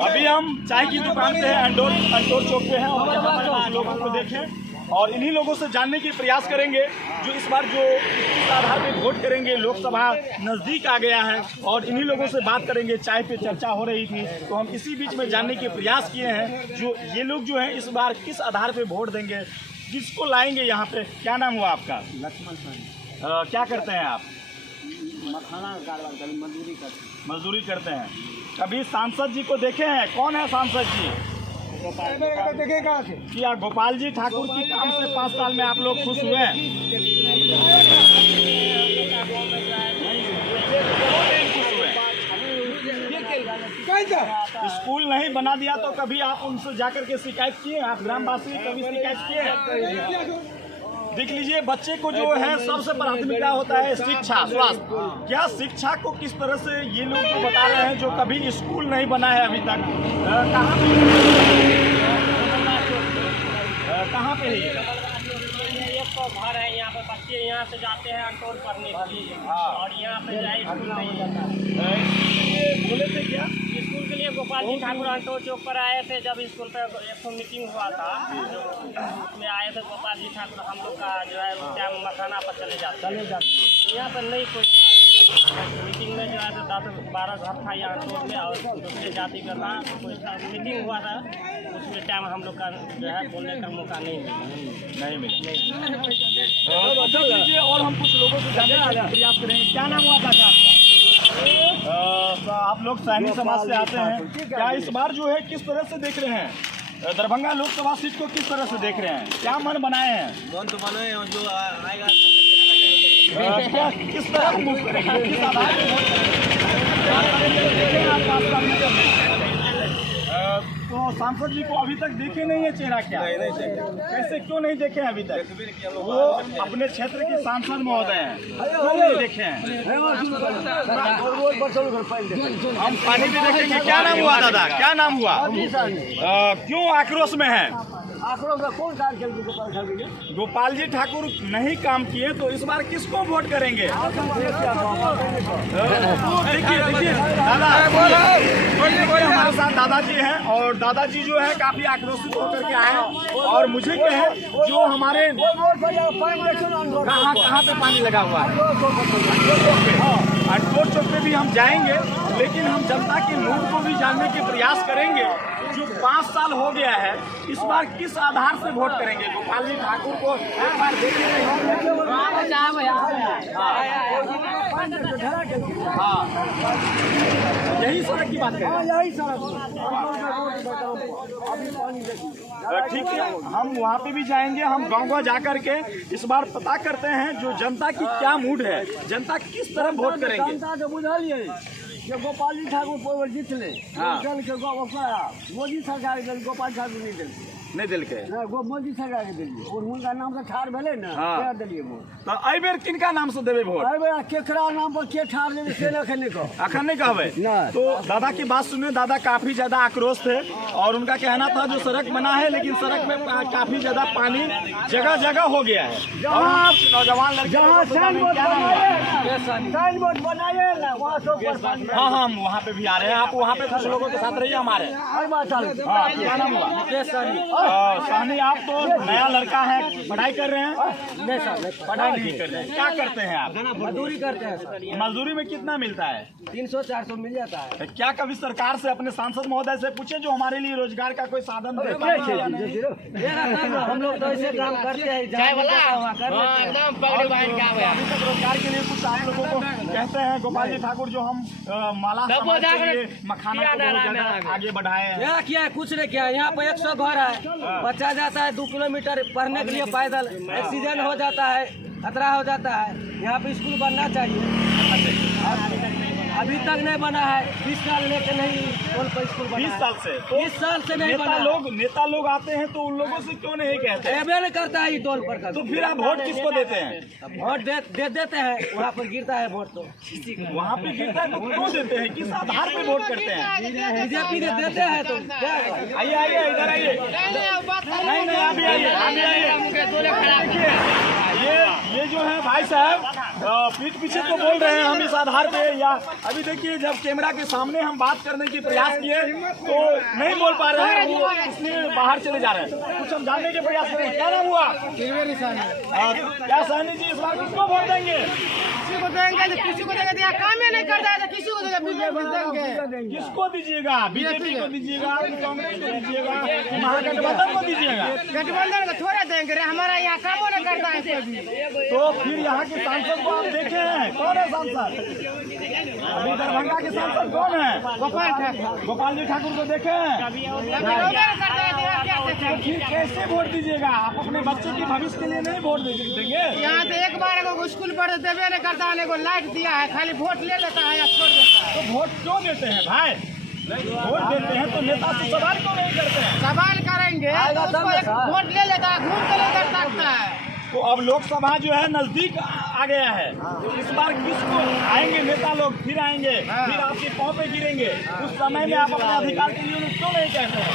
अभी हम चाय की दुकान पे हैं, अंडोर चौक पे हैं और यहाँ पर आप लोगों को देखें और इन्हीं लोगों से जानने की प्रयास करेंगे जो इस बार जो इस आधार पे वोट करेंगे। लोकसभा नज़दीक आ गया है और इन्हीं लोगों से बात करेंगे। चाय पे चर्चा हो रही थी तो हम इसी बीच में जानने के प्रयास किए हैं जो ये लोग जो हैं इस बार किस आधार पे वोट देंगे, किसको लाएंगे यहाँ पे। क्या नाम हुआ आपका? लक्ष्मण सर। क्या करते हैं आप? मखाना कारोबार मजदूरी करते हैं। कभी सांसद जी को देखे हैं? कौन है सांसद जी? देखे कहाँ से? क्या गोपाल जी ठाकुर की काम से 5 साल में आप लोग खुश हुए हैं? स्कूल नहीं बना दिया तो कभी आप उनसे जाकर के शिकायत किए? आप ग्रामवासी कभी शिकायत किए? देख लीजिए, बच्चे को जो है सबसे प्राथमिकता होता है शिक्षा, स्वास्थ्य। क्या शिक्षा को किस तरह से ये लोग तो बता रहे हैं जो कभी स्कूल नहीं बना है अभी तक। कहाँ पे है ये? एक तो घर है, यहाँ पे बच्चे यहाँ से जाते हैं अंटोर पढ़ने के लिए और यहाँ पे जाए स्कूल नहीं है। बोले थे क्या? स्कूल के लिए गोपाल जी ठाकुर अंटोर चौक पर आए थे जब स्कूल पे एक मीटिंग हुआ था, उसमें आए थे गोपाल जी ठाकुर। हम लोग का जो है क्या मखाना पर चले जाते यहाँ पर नहीं कोई मीटिंग में जो है 10-12 घर था यहाँ अंटोर में और दूसरे जाति का था। कोई मीटिंग हुआ था उसमें टाइम हम लोग का जो है बोलने का मौका नहीं मिला। और हम कुछ लोगों से जानने का प्रयास करेंगे। क्या नाम हुआ था आपका? आप लोग सैनी समाज से आते हैं, क्या इस बार जो है किस तरह से देख रहे हैं दरभंगा लोकसभा सीट को? किस तरह से देख रहे हैं? क्या मन बनाए हैं? मन तो बनाए हैं जो आएगा क्या किस तरह मूव करेंगे, किस आधार पे वोट करेंगे? तो सांसद जी को अभी तक देखे नहीं है चेहरा? क्या कैसे, क्यों नहीं देखे हैं अभी तक? वो अपने क्षेत्र के सांसद महोदय हैं, क्यों नहीं देखे हैं? हम पानी भी देखेंगे। क्या नाम हुआ दादा? क्या नाम हुआ? क्यों आक्रोश में है? कौन काम किया? गोपाल जी ठाकुर नहीं काम किए तो इस बार किसको वोट करेंगे? देखिए दादा, हमारे साथ दादाजी हैं और दादाजी जो है काफी आक्रोशित होकर के आए और मुझे कहे जो हमारे कहाँ पे पानी लगा हुआ है? अंटोर चौक पे भी हम जाएंगे, लेकिन हम जनता के मूड को भी जानने के प्रयास करेंगे। जो 5 साल हो गया है, इस बार किस आधार से वोट करेंगे? गोपाल जी ठाकुर को एक बार देखेंगे। हाँ, यही सड़क की बात करें। ठीक है, हम वहाँ पे भी जाएंगे। हम गाँव जा के इस बार पता करते हैं जो जनता की क्या मूड है, जनता किस तरह वोट करेंगे। जो गोपाल जी ठाकुर जीतले मोदी सरकार गोपाल ठाकुर नहीं दिल के मोदी सरकार के दिलिए और उनका नाम से ठार भेले ना दिलिए वोट। तो अई बेर किनका नाम से देवे वोट? केकरा नाम पर के ठार देवे से अखन नहीं कहबे। तो दादा की बात सुने, दादा काफी ज्यादा आक्रोश थे और उनका कहना था जो सड़क बना है लेकिन सड़क में काफी ज्यादा पानी जगह जगह हो गया है। नौजवान लड़के हाँ हम वहाँ पे भी आ रहे हैं। आप वहाँ पे कुछ लोगों के साथ रहिए हमारे। क्या नाम हुआ? साहनी, आप तो नया लड़का है, पढ़ाई कर रहे हैं? नहीं सर, पढ़ाई नहीं कर रहे हैं। क्या करते हैं आप? मजदूरी करते हैं। मजदूरी में कितना मिलता है? 300-400 मिल जाता है। क्या कभी सरकार से अपने सांसद महोदय से पूछे जो हमारे लिए रोजगार का कोई साधन देता है? हम लोग तो ऐसे काम करते हैं। अभी तक रोजगार के लिए कुछ आप लोगों को कहते हैं गोपाल जी ठाकुर जो हम माला मखाना को आगे बढ़ाए हैं? यहाँ किया है, कुछ नहीं किया। यहाँ पे 100 घर है, बच्चा जाता है 2 किलोमीटर पढ़ने के लिए पैदल, एक्सीडेंट हो जाता है, खतरा हो जाता है। यहाँ पे स्कूल बनना चाहिए, अभी तक नहीं बना है। 20 साल लेके नहीं टोल पर स्कूल बना है। 20 साल से? 20 साल से नहीं बना। नेता लोग आते हैं तो उन लोगों से क्यों नहीं कहते? नहीं करता है ये टोल पर का। तो फिर आप वोट किसको देते हैं? वोट दे देते हैं, वहाँ पर गिरता है वोट। तो वहाँ पे गिरता है तो क्यों देते हैं? किस आधार पे वोट करते हैं? बीजेपी ने देते हैं तो क्या? आइए इधर आइए। नहीं आप भी आइए। ये ये जो है भाई साहब पीठ पीछे तो बोल रहे हैं हम इस आधार पे, या अभी देखिए जब कैमरा के सामने हम बात करने की प्रयास किए तो नहीं बोल पा रहे हैं, वो इसलिए बाहर चले जा रहे हैं। कुछ हम जानने के प्रयास कर रहे हैं। क्या नाम हुआ? क्या सहनी जी इस बार किसको वोट देंगे? किसी को देंगे, किसी को देंगे, यहाँ काम ही नहीं करता है तो किसी को देंगे। किसको दीजिएगा? बीजेपी को दीजिएगा, कांग्रेस को दीजिएगा, महागठबंधन को दीजिएगा? गठबंधन को थोड़ा देंगे, हमारा यहाँ काम नहीं करता है कोई भी। तो फिर यहाँ के सांसद को आप देखे हैं, कौन है सांसद? अभी दरभंगा के सांसद कौन है? गोपाल जी ठाकुर को देखे हैं? तो फिर कैसे वोट दीजिएगा? आप अपने बच्चे के भविष्य के लिए नहीं वोट देंगे? यहाँ तो एक बार को स्कूल पढ़ देवे नहीं करता है, को लाइट दिया है, खाली वोट ले लेता है या छोड़ देता है। तो वोट क्यों देते हैं भाई? वोट देते हैं तो नेता से सवाल क्यों नहीं करते हैं? सवाल करेंगे तो उसको एक वोट ले लेता है, घूम के ले सकता है। तो अब लोकसभा जो है नजदीक आ गया है, तो इस बार किसको आएंगे नेता लोग? फिर आएंगे, फिर आपके पाँव पे गिरेंगे। उस समय में आप अपने अधिकार के लिए क्यों नहीं कहते हैं?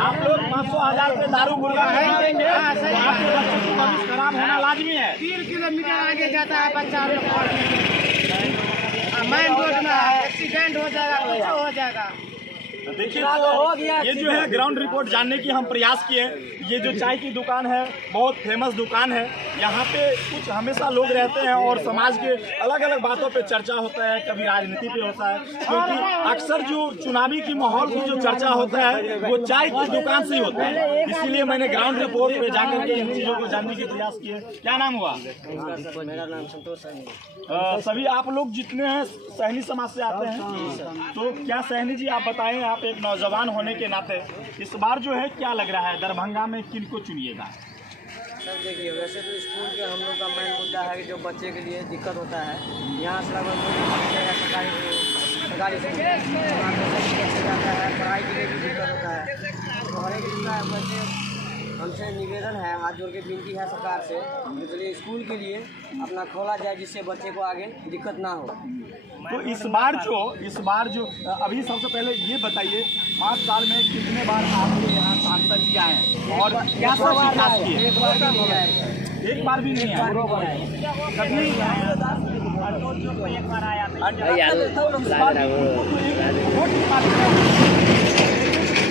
आप लोग 500,000 पे दारू मुर्गा खरीदेंगे तो आपके बच्चे की भविष्य खराब होना लाजमी है। 3 किलोमीटर आगे जाता है बच्चा लोग, मेन रोड में है, एक्सीडेंट हो जाएगा, कुछ हो जाएगा। देखिए तो ये जो है ग्राउंड रिपोर्ट जानने की हम प्रयास किए। ये जो चाय की दुकान है बहुत फेमस दुकान है, यहाँ पे कुछ हमेशा लोग रहते हैं और समाज के अलग अलग बातों पे चर्चा होता है, कभी राजनीति पे होता है, क्योंकि अक्सर जो चुनावी की माहौल की जो चर्चा होता है वो चाय की दुकान से ही होता है। इसीलिए मैंने ग्राउंड रिपोर्ट पे जाकर के इन चीज़ों को जानने की प्रयास किए। क्या नाम हुआ? मेरा नाम संतोष सहनी। सभी आप लोग जितने हैं सहनी समाज से आते हैं, तो क्या सहनी जी आप बताएं, आप एक नौजवान होने के नाते इस बार जो है क्या लग रहा है दरभंगा में किनको चुनिएगा? सर देखिए, वैसे तो स्कूल के हम लोग का मेन मुद्दा है कि जो बच्चे के लिए दिक्कत होता है, यहाँ से लगभग सरकारी स्कूल जाता है, पढ़ाई के लिए भी दिक्कत होता है। तो हर एक इसका वैसे हमसे निवेदन है, हाथ जोड़ के विनती है सरकार से, इसलिए स्कूल के लिए अपना खोला जाए जिससे बच्चे को आगे दिक्कत ना हो। तो इस बार जो अभी सबसे पहले ये बताइए, 5 साल में कितने बार आपके यहाँ सांसद जी आए हैं और क्या सब विकास किए? एक बार भी नहीं आए, एक बार भी नहीं आए कभी। एक बार आया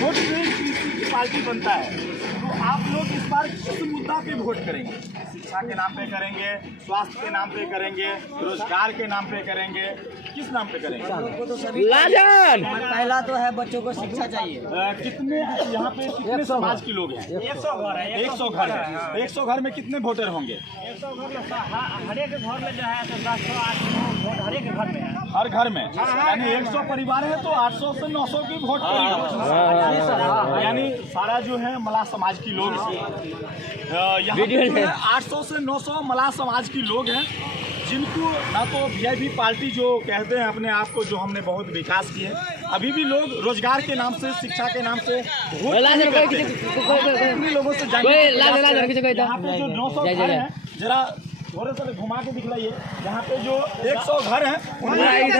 वोट की पार्टी बनता है, तो आप लोग इस बार किस मुद्दा पे वोट करेंगे? शिक्षा के नाम पे करेंगे, स्वास्थ्य के नाम पे करेंगे, रोजगार के नाम पे करेंगे, किस नाम पे करेंगे? हमको तो सभी पहला तो है बच्चों को शिक्षा चाहिए। कितने यहाँ पे कितने समाज के लोग हैं? 100 घर है। 100 घर है। 100 घर में कितने वोटर होंगे? 100 घर में हर एक घर में जो है 10 वोट हर एक घर में है। हर घर में, यानी 100 परिवार है तो 800 से 900 की वोट करेंगे। यानी सारा जो है मलाह समाज की लोग यहाँ पे 800 से 900 मलाह समाज की लोग हैं, जिनको ना तो वीआईपी पार्टी जो कहते हैं अपने आप को, जो हमने बहुत विकास किए, अभी भी लोग रोजगार के नाम से, शिक्षा के नाम से वोट नहीं करते। लोगों से यहाँ पे जो 900 घर हैं, जरा थोड़े से घुमा के दिखलाइए। यहाँ पे जो 100 घर हैं, एक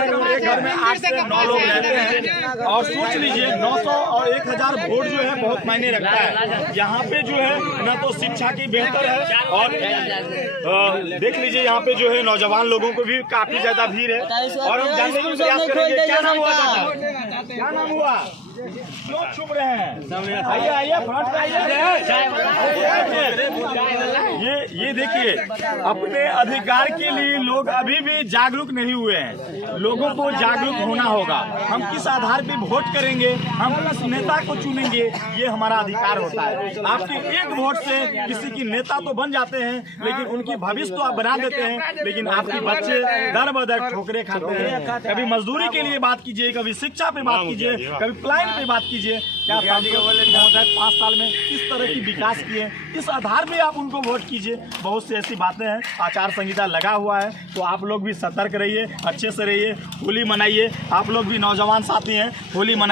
घर में 8 से 9 लोग रहते हैं, और सोच लीजिए 900 और 1000 वोट जो है बहुत मायने रखता है। यहाँ पे जो है ना तो शिक्षा की बेहतर है, और देख लीजिए यहाँ पे जो है नौजवान लोगों को भी काफी ज्यादा भीड़ है। और हम जानने की प्रयास करेंगे, क्या नाम हुआ चाचा? क्या नाम हुआ? क्यों छुप रहे हैं? आइए आइए, फ्रंट पे आइए। ये देखिए, अपने अधिकार के लिए लोग अभी भी जागरूक नहीं हुए हैं। लोगों को जागरूक होना होगा। हम किस आधार पे वोट करेंगे, हम किस नेता को चुनेंगे, ये हमारा अधिकार होता है। आपके एक वोट से किसी की नेता तो बन जाते हैं, लेकिन उनकी भविष्य तो आप बना देते हैं, लेकिन आपके बच्चे दर बदर ठोकरे खाते हैं। कभी मजदूरी के लिए बात कीजिए, कभी शिक्षा पे बात कीजिए, कभी प्लान पे बात कीजिए। क्या महोदय 5 साल में किस तरह की विकास किए, इस आधार पे आप उनको वोट कीजिए। बहुत सी ऐसी बातें हैं, आचार संहिता लगा हुआ है, तो आप लोग भी सतर्क रहिए, अच्छे से रहिए, होली मनाइए। आप लोग भी नौजवान साथी हैं, होली मनाइए।